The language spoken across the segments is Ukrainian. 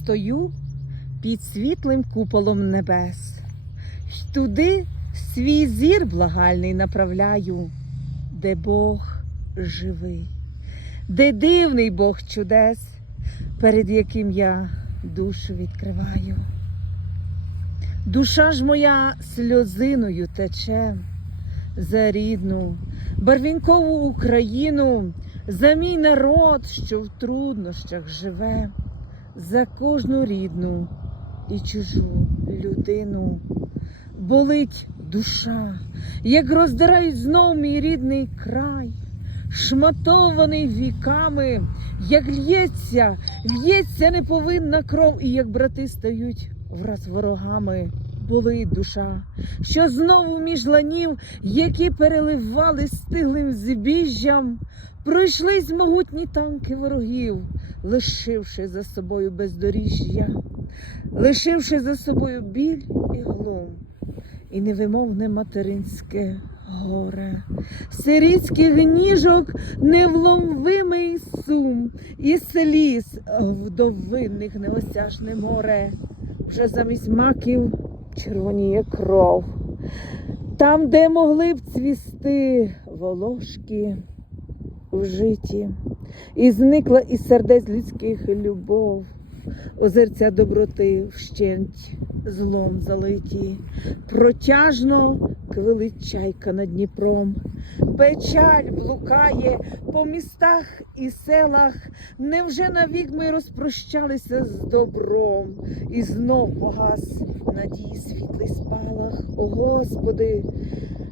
стою під світлим куполом небес, й туди свій зір благальний направляю, де Бог живий, де дивний Бог чудес, перед яким я душу відкриваю. Душа ж моя сльозиною тече за рідну, барвінкову Україну, за мій народ, що в труднощах живе, за кожну рідну і чужу людину. Болить душа, як роздирають знов мій рідний край, шматований віками, як лється, лється неповинна кров, і як брати стають враз ворогами. Болить душа, що знову між ланів, які переливали стиглим збіжжям, пройшлись могутні танки ворогів, лишивши за собою бездоріжжя, лишивши за собою біль і глум, і невимовне материнське горе, сирітських ніжок невловимий сум, і сліз вдовинних неосяжне море, вже замість маків червоніє кров. Там, де могли б цвісти волошки в житті, і зникла із сердець людських любов, озерця доброти вщент злом залиті, протяжно квилить чайка над Дніпром. Печаль блукає по містах і селах. Невже навік ми розпрощалися з добром, і знов погас надії світлий спалах, о Господи.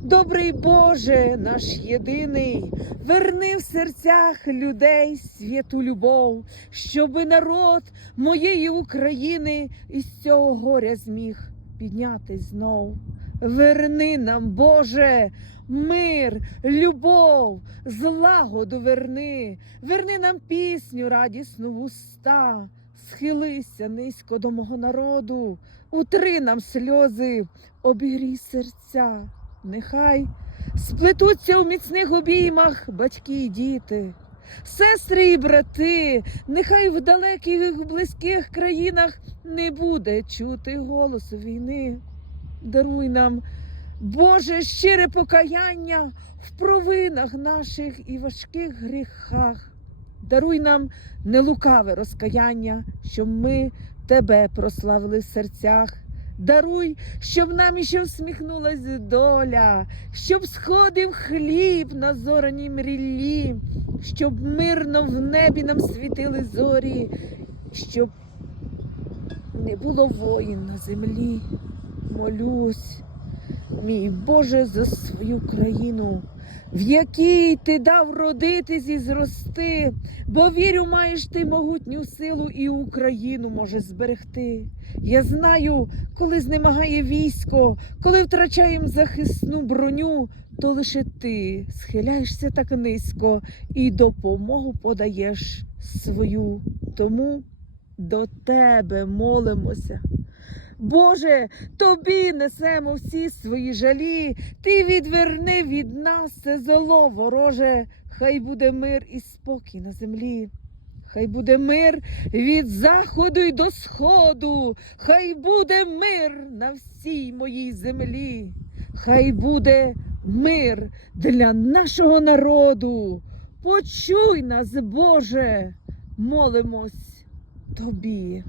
Добрий Боже, наш єдиний, верни в серцях людей святу любов, щоби народ моєї України із цього горя зміг піднятись знов. Верни нам, Боже, мир, любов, злагоду верни, верни нам пісню радісну в уста, схилися низько до мого народу, утри нам сльози, обігрій серця. Нехай сплетуться у міцних обіймах батьки і діти, сестри і брати, нехай в далеких близьких країнах не буде чути голосу війни. Даруй нам, Боже, щире покаяння в провинах наших і важких гріхах. Даруй нам нелукаве розкаяння, щоб ми Тебе прославили в серцях. Даруй, щоб нам іще всміхнулась доля, щоб сходив хліб на зораній мріллі, щоб мирно в небі нам світили зорі, щоб не було воїн на землі. Молюсь, мій Боже, за свою країну, в якій ти дав родитись і зрости, бо вірю, маєш ти могутню силу і Україну може зберегти. Я знаю, коли знемагає військо, коли втрачаєм захисну броню, то лише ти схиляєшся так низько і допомогу подаєш свою. Тому до тебе молимося. Боже, тобі несемо всі свої жалі, ти відверни від нас це зло вороже, хай буде мир і спокій на землі. Хай буде мир від заходу й до сходу, хай буде мир на всій моїй землі, хай буде мир для нашого народу. Почуй нас, Боже, молимось тобі.